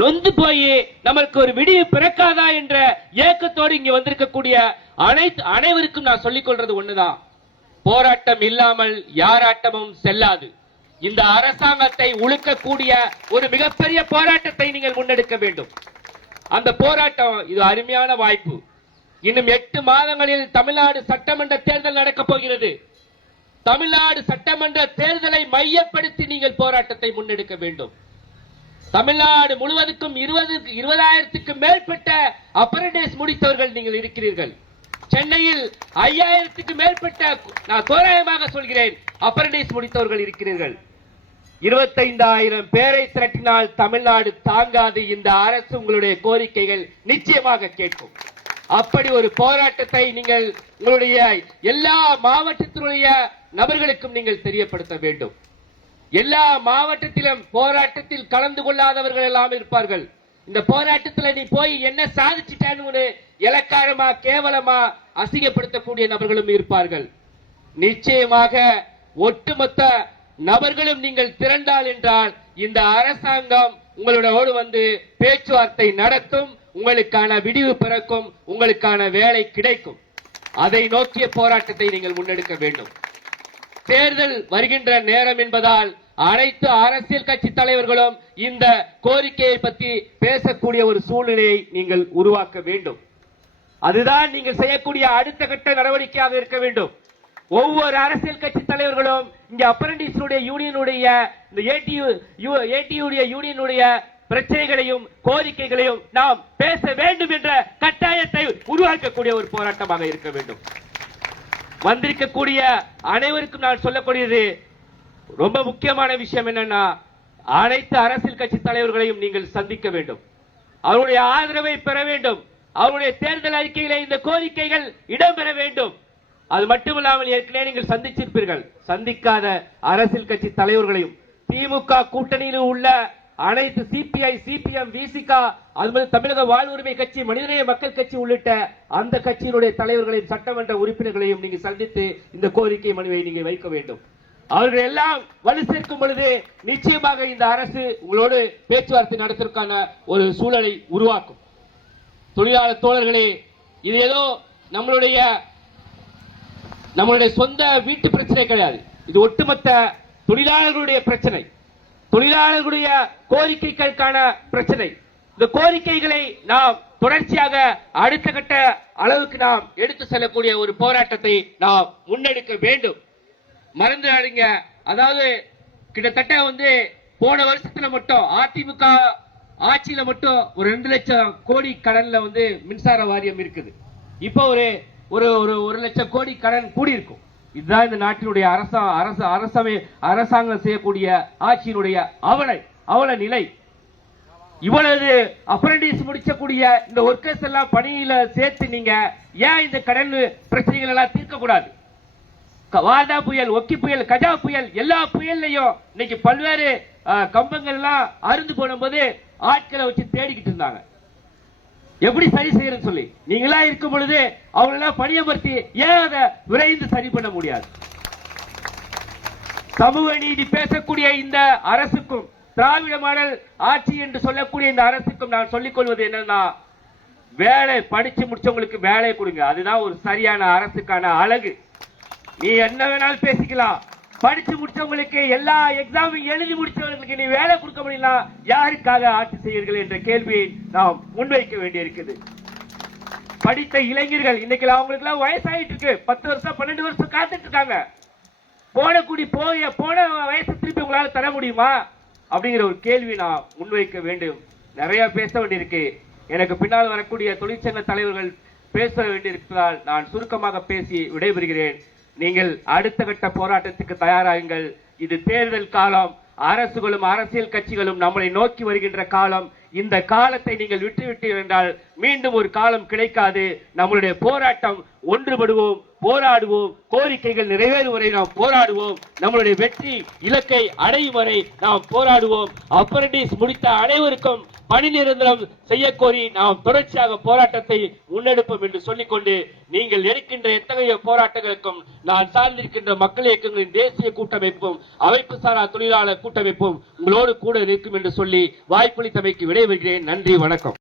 நொந்து போய் நமக்கு ஒரு விடிவு பிறக்காதா என்ற ஏக்கத்தோடு இங்க வந்திருக்கக்கூடிய அனைத்து அனைவருக்கும் நான் சொல்லிக் கொள்றது ஒண்ணுதான். போராட்டம் இல்லாமல் யாராட்டமும் செல்லாது. இந்த அரசாங்கத்தை உழுக்கக்கூடிய ஒரு மிகப்பெரிய போராட்டத்தை நீங்கள் முன்னெடுக்க வேண்டும். அந்த போராட்டம் இது அருமையான வாய்ப்பு. இன்னும் எட்டு மாதங்களில் தமிழ்நாடு சட்டமன்ற தேர்தல் நடக்கப் போகிறது. தமிழ்நாடு சட்டமன்ற தேர்தலை மையப்படுத்தி நீங்கள் போராட்டத்தை முன்னெடுக்க வேண்டும். தமிழ்நாடு முழுவதுக்கும் இருபது இருபதாயிரத்துக்கு மேற்பட்ட அப்ரண்டிஸ் முடித்தவர்கள் நீங்கள் இருக்கிறீர்கள். சென்னையில் ஐயாயிரத்துக்கு மேற்பட்ட நான் தோராயமாக சொல்கிறேன் அப்ரண்டிஸ் முடித்தவர்கள் இருக்கிறீர்கள். இருபத்தைந்தாயிரம் பேரை திரட்டினால் தமிழ்நாடு தாங்காது இந்த அரசு உங்களுடைய கோரிக்கைகள் நிச்சயமாக கேட்கும். அப்படி ஒரு போராட்டத்தை நீங்கள் உங்களுடைய எல்லா மாவட்டத்தினுடைய நபர்களுக்கும் நீங்கள் தெரியப்படுத்த வேண்டும். எல்லா மாவட்டத்திலும் போராட்டத்தில் கலந்து கொள்ளாதவர்கள் எல்லாம் இருப்பார்கள். இந்த போராட்டத்தில் நீ போய் என்ன சாதிச்சிட்டான்னு இலக்காரமா கேவலமா அசிங்கப்படுத்தக்கூடிய நபர்களும் இருப்பார்கள். நிச்சயமாக ஒட்டுமொத்த நபர்களும் நீங்கள் திரண்டால் என்றால் இந்த அரசாங்கம் உங்களோட வந்து பேச்சுவார்த்தை நடத்தும் உங்களுக்கான விடிவு பிறக்கும் உங்களுக்கான வேலை கிடைக்கும். அதை நோக்கிய போராட்டத்தை நீங்கள் முன்னெடுக்க வேண்டும். தேர்தல் வருகின்ற நேரம் என்பதால் அனைத்து அரசியல் கட்சி தலைவர்களும் இந்த கோரிக்கையை பற்றி பேசக்கூடிய ஒரு சூழ்நிலையை நீங்கள் உருவாக்க வேண்டும். அதுதான் நீங்கள் செய்யக்கூடிய அடுத்த கட்ட நடவடிக்கையாக இருக்க வேண்டும். ஒவ்வொரு அரசியல் கட்சி தலைவர்களும் இங்க அப்ரண்டிஸுடைய யூனியனுடைய இந்த ஏடியுடைய யூனியனுடைய பிரச்சனைகளையும் கோரிக்கைகளையும் நாம் பேச வேண்டும் என்ற கட்டாயத்தை உருவாக்கக்கூடிய ஒரு போராட்டமாக இருக்க வேண்டும். வந்திருக்கக்கூடிய அனைவருக்கும் நான் சொல்லக்கூடியது ரொம்ப முக்கியமான விஷயம் என்னன்னா அனைத்து அரசியல் கட்சி தலைவர்களையும் நீங்கள் சந்திக்க வேண்டும். அவருடைய ஆதரவை பெற வேண்டும். அவருடைய தேர்தல் அறிக்கையில இந்த கோரிக்கைகள் இடம்பெற வேண்டும். அது மட்டுமில்லாமல் ஏற்கனவே நீங்கள் சந்திச்சிருப்பீர்கள். சந்திக்காத அரசியல் கட்சி தலைவர்களையும். திமுக கூட்டணியில் உள்ள அனைத்து சிபிஐ சிபிஎம் விசிகா அது தமிழக வாழ்வுரிமை கட்சி மனிதநேய மக்கள் கட்சி உள்ளிட்ட அந்த கட்சியினுடைய தலைவர்களையும் சட்டமன்ற உறுப்பினர்களையும் நீங்க சந்தித்து இந்த கோரிக்கை மனுவை நீங்க வைக்க வேண்டும். அவர்கள் எல்லாம் வலு சேர்க்கும் பொழுது நிச்சயமாக இந்த அரசு உங்களோடு பேச்சுவார்த்தை நடத்துவதற்கான ஒரு சூழலை உருவாக்கும். தொழிலாளர் தோழர்களே இது ஏதோ நம்மளுடைய நம்மளுடைய சொந்த வீட்டு பிரச்சனை கிடையாது. இது ஒட்டுமொத்த தொழிலாளர்களுடைய பிரச்சனை. தொழிலாளர்களுடைய கோரிக்கைகளுக்கான பிரச்சனை. இந்த கோரிக்கைகளை நாம் தொடர்ச்சியாக அடுத்த கட்ட அளவுக்கு நாம் எடுத்து செல்லக்கூடிய ஒரு போராட்டத்தை நாம் முன்னெடுக்க வேண்டும். மறந்துடாதீங்க அதாவது கிட்டத்தட்ட வந்து போன வருஷத்துல மட்டும் அதிமுக ஆட்சியில மட்டும் ஒரு ரெண்டு லட்சம் கோடி கடன்ல வந்து மின்சார வாரியம் இருக்குது. இப்போ ஒரு ஒரு ஒரு ஒரு லட்சம் கோடி கடன் கூடி இருக்கும் இதுதான் இந்த நாட்டினுடைய அரசா அரசு அரசமை அரசாங்கம் செய்யக்கூடிய ஆட்சியினுடைய அவலை அவல நிலை. இவ்வளவு அப்ரண்டிஸ் முடிச்சக்கூடிய இந்த ஒர்க்கர்ஸ் எல்லாம் பணியில சேர்த்து நீங்க ஏன் இந்த கடன் பிரச்சனைகள் எல்லாம் தீர்க்க கூடாது க- புயல் ஒக்கி புயல் கஜா புயல் எல்லா புயல்லையும் இன்னைக்கு பல்வேறு கம்பங்கள்லாம் கம்பங்கள் எல்லாம் அருந்து போடும்போது ஆட்களை வச்சு தேடிக்கிட்டு இருந்தாங்க. எப்படி சரி செய்யறதுன்னு சொல்லி. நீங்களா இருக்கும் பொழுது அவங்களெல்லாம் பணியமர்த்தி ஏன் அதை விரைந்து சரி பண்ண முடியாது? சமூக நீதி பேசக்கூடிய இந்த அரசுக்கும் திராவிட மாடல் ஆட்சி என்று சொல்லக்கூடிய இந்த அரசுக்கும் நான் சொல்லிக் கொள்வது என்னன்னா வேலை படிச்சு முடிச்சவங்களுக்கு வேலை கொடுங்க. அதுதான் ஒரு சரியான அரசுக்கான அழகு. நீ என்ன வேணாலும் பேசிக்கலாம். படிச்சு முடிச்சவங்களுக்கு எல்லா எக்ஸாமும் எழுதி முடிச்சவங்களுக்கு நீ வேலை கொடுக்க முடியல யாருக்காக ஆட்சி செய்யீர்கள் என்ற கேள்வியை நாம் முன்வைக்க வேண்டியிருக்குது. படித்த இளைஞர்கள் இன்னைக்கு அவங்களுக்கு எல்லாம் வயசாயிட்டு இருக்கு. பத்து வருஷம் பன்னெண்டு வருஷம் காத்துட்டு இருக்காங்க. போன குடி போய போன வயசு திருப்பி உங்களால தர முடியுமா? அப்படிங்கிற ஒரு கேள்வி நான் முன்வைக்க வேண்டும். நிறைய பேச வேண்டியிருக்கு. எனக்கு பின்னால் வரக்கூடிய தொழிற்சங்க தலைவர்கள் பேச வேண்டியிருப்பதால் நான் சுருக்கமாக பேசி விடைபெறுகிறேன். நீங்கள் அடுத்த கட்ட போராட்டத்துக்கு தயாராகுங்கள். இது தேர்தல் காலம். அரசுகளும் அரசியல் கட்சிகளும் நம்மளை நோக்கி வருகின்ற காலம். இந்த காலத்தை நீங்கள் விட்டுவிட்டீர்கள் என்றால் மீண்டும் ஒரு காலம் கிடைக்காது. நம்மளுடைய போராட்டம் ஒன்றுபடுவோம் போராடுவோம். கோரிக்கைகள் நிறைவேறும் வரை நாம் போராடுவோம். நம்மளுடைய வெற்றி இலக்கை அடையும் வரை நாம் போராடுவோம். அப்ரண்டிஸ் முடித்த அனைவருக்கும் பணி நிரந்தரம் செய்யக்கோரி நாம் தொடர்ச்சியாக போராட்டத்தை முன்னெடுப்போம் என்று சொல்லிக்கொண்டு நீங்கள் எடுக்கின்ற எத்தகைய போராட்டங்களுக்கும் நான் சார்ந்திருக்கின்ற மக்கள் இயக்கங்களின் தேசிய கூட்டமைப்பும் அமைப்பு சாரா தொழிலாளர் கூட்டமைப்பும் உங்களோடு கூட இருக்கும் என்று சொல்லி வாய்ப்பளித்தமைக்கு விடைபெறுகிறேன். நன்றி வணக்கம்.